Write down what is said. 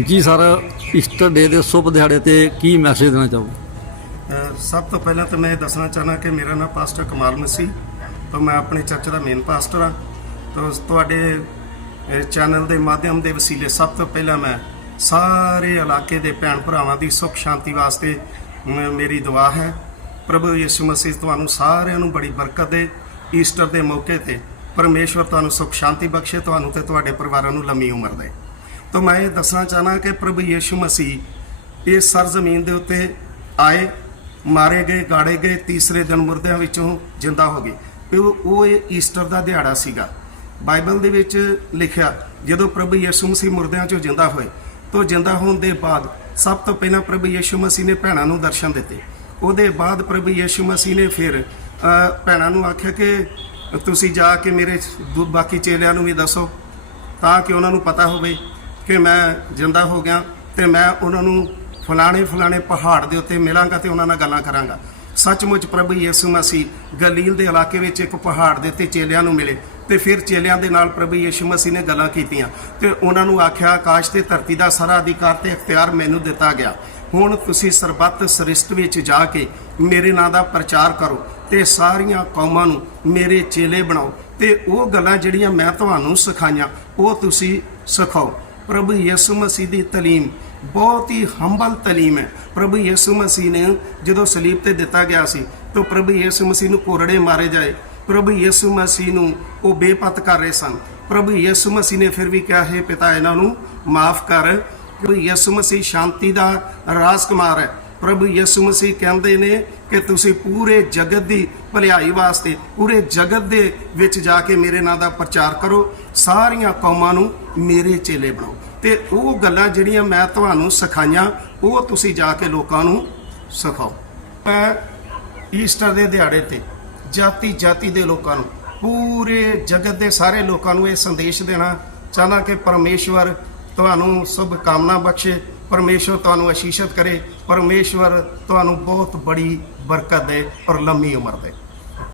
ਜੀ sir Easter ਡੇ ਦੇ ਸ਼ੁਭ ਦਿਹਾੜੇ ਤੇ ਕੀ ਮੈਸੇਜ ਦੇਣਾ ਚਾਹੋ ਸਭ ਤੋਂ ਪਹਿਲਾਂ ਤਾਂ ਮੈਂ ਇਹ ਦੱਸਣਾ ਚਾਹਨਾ ਕਿ ਮੇਰਾ ਨਾਮ ਪਾਸਟਰ ਕਮਾਲ ਮਸੀਹ ਤਾਂ ਮੈਂ ਆਪਣੇ ਚਰਚ ਦਾ ਮੇਨ ਪਾਸਟਰ ਹਾਂ। ਤੋਂ ਤੁਹਾਡੇ ਚੈਨਲ ਦੇ ਮਾਧਿਅਮ ਦੇ ਵਸੀਲੇ ਸਭ ਤੋਂ ਪਹਿਲਾਂ ਮੈਂ ਸਾਰੇ ਇਲਾਕੇ ਦੇ ਭੈਣ ਭਰਾਵਾਂ ਦੀ ਸੁੱਖ ਸ਼ਾਂਤੀ ਵਾਸਤੇ ਮੇਰੀ ਦੁਆ ਹੈ। ਪ੍ਰਭੂ ਯਿਸੂ ਮਸੀਹ ਤੁਹਾਨੂੰ ਸਾਰਿਆਂ ਨੂੰ ਬੜੀ ਬਰਕਤ ਦੇ ਈਸਟਰ ਦੇ ਮੌਕੇ ਤੇ। ਪਰਮੇਸ਼ਵਰ ਤੁਹਾਨੂੰ ਸੁੱਖ ਸ਼ਾਂਤੀ ਬਖਸ਼ੇ, ਤੁਹਾਨੂੰ ਤੇ ਤੁਹਾਡੇ ਪਰਿਵਾਰਾਂ ਨੂੰ ਲੰਮੀ ਉਮਰ ਦੇ। ਤਾਂ ਮੈਂ ਇਹ ਦੱਸਣਾ ਚਾਹਨਾ ਕਿ ਪ੍ਰਭੂ ਯਿਸੂ ਮਸੀਹ ਇਸ ਸਰਜ਼ਮੀਨ ਦੇ ਉੱਤੇ ਆਏ, ਮਾਰੇ ਗਏ, ਗਾੜੇ ਗਏ, ਤੀਸਰੇ ਦਿਨ ਮੁਰਦਿਆਂ ਵਿੱਚੋਂ ਜਿੰਦਾ ਹੋ ਗਏ। ਤੇ ਉਹ ਇਹ ਈਸਟਰ ਦਾ ਦਿਹਾੜਾ ਸੀਗਾ। ਬਾਈਬਲ ਦੇ ਵਿੱਚ ਲਿਖਿਆ, ਜਦੋਂ ਪ੍ਰਭੂ ਯਿਸੂ ਮਸੀਹ ਮੁਰਦਿਆਂ ਚੋਂ ਜਿੰਦਾ ਹੋਏ, ਤਾਂ ਜਿੰਦਾ ਹੋਣ ਦੇ ਬਾਅਦ ਸਭ ਤੋਂ ਪਹਿਲਾਂ ਪ੍ਰਭੂ ਯਿਸੂ ਮਸੀਹ ਨੇ ਭੈਣਾਂ ਨੂੰ ਦਰਸ਼ਨ ਦਿੱਤੇ। ਉਹਦੇ ਬਾਅਦ ਪ੍ਰਭੂ ਯਿਸੂ ਮਸੀਹ ਨੇ ਫਿਰ ਭੈਣਾਂ ਨੂੰ ਆਖਿਆ ਕਿ ਤੁਸੀਂ ਜਾ ਕੇ ਮੇਰੇ ਦੂ- ਬਾਕੀ ਚੇਲਿਆਂ ਨੂੰ ਵੀ ਦੱਸੋ, ਤਾਂ ਕਿ ਉਹਨਾਂ ਨੂੰ ਪਤਾ ਹੋਵੇ। ਕਿ ਮੈਂ ਜਿੰਦਾ ਹੋ ਗਿਆ ਤੇ ਮੈਂ ਉਹਨਾਂ ਨੂੰ ਫਲਾਣੇ ਫਲਾਣੇ ਪਹਾੜ ਦੇ ਉੱਤੇ ਮਿਲਾਂਗਾ ਤੇ ਉਹਨਾਂ ਨਾਲ ਗੱਲਾਂ ਕਰਾਂਗਾ। ਸੱਚਮੁੱਚ ਪ੍ਰਭੂ ਯਿਸੂ ਮਸੀਹ ਗਲੀਲ ਦੇ ਇਲਾਕੇ ਵਿੱਚ ਇੱਕ ਪਹਾੜ ਦੇ ਉੱਤੇ ਚੇਲਿਆਂ ਨੂੰ ਮਿਲੇ ਤੇ ਫਿਰ ਚੇਲਿਆਂ ਦੇ ਨਾਲ ਪ੍ਰਭੂ ਯਿਸੂ ਮਸੀਹ ਨੇ ਗੱਲਾਂ ਕੀਤੀਆਂ ਤੇ ਉਹਨਾਂ ਨੂੰ ਆਖਿਆ, ਆਕਾਸ਼ ਤੇ ਧਰਤੀ ਦਾ ਸਾਰਾ ਅਧਿਕਾਰ ਤੇ ਇਖਤਿਆਰ ਮੈਨੂੰ ਦਿੱਤਾ ਗਿਆ। ਹੁਣ ਤੁਸੀਂ ਸਰਬੱਤ ਸ੍ਰਿਸ਼ਟ ਵਿੱਚ ਜਾ ਕੇ ਮੇਰੇ ਨਾਂ ਦਾ ਪ੍ਰਚਾਰ ਕਰੋ ਤੇ ਸਾਰੀਆਂ ਕੌਮਾਂ ਨੂੰ ਮੇਰੇ ਚੇਲੇ ਬਣਾਓ ਤੇ ਉਹ ਗੱਲਾਂ ਜਿਹੜੀਆਂ ਮੈਂ ਤੁਹਾਨੂੰ ਸਿਖਾਈਆਂ, ਉਹ ਤੁਸੀਂ ਸਿਖਾਓ। ਪ੍ਰਭੂ ਯਿਸੂ ਮਸੀਹ ਦੀ ਤਾਲੀਮ ਬਹੁਤ ਹੀ ਹੰਬਲ ਤਾਲੀਮ ਹੈ। ਪ੍ਰਭੂ ਯਿਸੂ ਮਸੀਹ ਨੇ ਜਦੋਂ ਸਲੀਬ ਤੇ ਦਿੱਤਾ ਗਿਆ ਸੀ, ਤਾਂ ਪ੍ਰਭੂ ਯਿਸੂ ਮਸੀਹ ਨੂੰ ਕੋਰੜੇ ਮਾਰੇ ਜਾਏ। ਪ੍ਰਭੂ ਯਿਸੂ ਮਸੀਹ ਨੂੰ ਉਹ ਬੇਪਤ ਕਰ ਰਹੇ ਸਨ। ਪ੍ਰਭੂ ਯਿਸੂ ਮਸੀਹ ਨੇ ਫਿਰ ਵੀ ਕਿਹਾ, ਹੈ ਪਿਤਾ, ਇਹਨਾਂ ਨੂੰ ਮਾਫ ਕਰ। ਪ੍ਰਭੂ ਯਿਸੂ ਮਸੀਹ ਸ਼ਾਂਤੀ ਦਾ ਰਾਜਕੁਮਾਰ ਹੈ। ਪ੍ਰਭੂ ਯਿਸੂ ਮਸੀਹ ਕਹਿੰਦੇ ਨੇ ਕਿ ਤੁਸੀਂ ਪੂਰੇ ਜਗਤ ਦੀ ਭਲਾਈ ਵਾਸਤੇ, ਪੂਰੇ ਜਗਤ ਦੇ ਵਿੱਚ ਜਾ ਕੇ ਮੇਰੇ ਨਾਂ ਦਾ ਪ੍ਰਚਾਰ ਕਰੋ, ਸਾਰੀਆਂ ਕੌਮਾਂ ਨੂੰ ਮੇਰੇ ਚੇਲੇ ਬਣਾਓ। ਤੇ ਉਹ ਗੱਲਾਂ ਜਿਹੜੀਆਂ ਮੈਂ ਤੁਹਾਨੂੰ ਸਿਖਾਈਆਂ, ਉਹ ਤੁਸੀਂ ਜਾ ਕੇ ਲੋਕਾਂ ਨੂੰ ਸਿਖਾਓ। ਮੈਂ ਈਸਟਰ ਦੇ ਦਿਹਾੜੇ ਤੇ ਜਾਤੀ ਜਾਤੀ ਦੇ ਲੋਕਾਂ ਨੂੰ, ਪੂਰੇ ਜਗਤ ਦੇ ਸਾਰੇ ਲੋਕਾਂ ਨੂੰ ਇਹ ਸੰਦੇਸ਼ ਦੇਣਾ ਚਾਹਨਾ ਕਿ ਪਰਮੇਸ਼ਵਰ ਤੁਹਾਨੂੰ ਸ਼ੁਭ ਕਾਮਨਾ ਬਖਸ਼ੇ ਪਰਮੇਸ਼ਵਰ ਤੁਹਾਨੂੰ ਅਸ਼ੀਸ਼ਤ ਕਰੇ ਪਰਮੇਸ਼ਵਰ ਤੁਹਾਨੂੰ ਬਹੁਤ ਬੜੀ ਬਰਕਤ ਦੇ ਔਰ ਲੰਮੀ ਉਮਰ ਦੇ।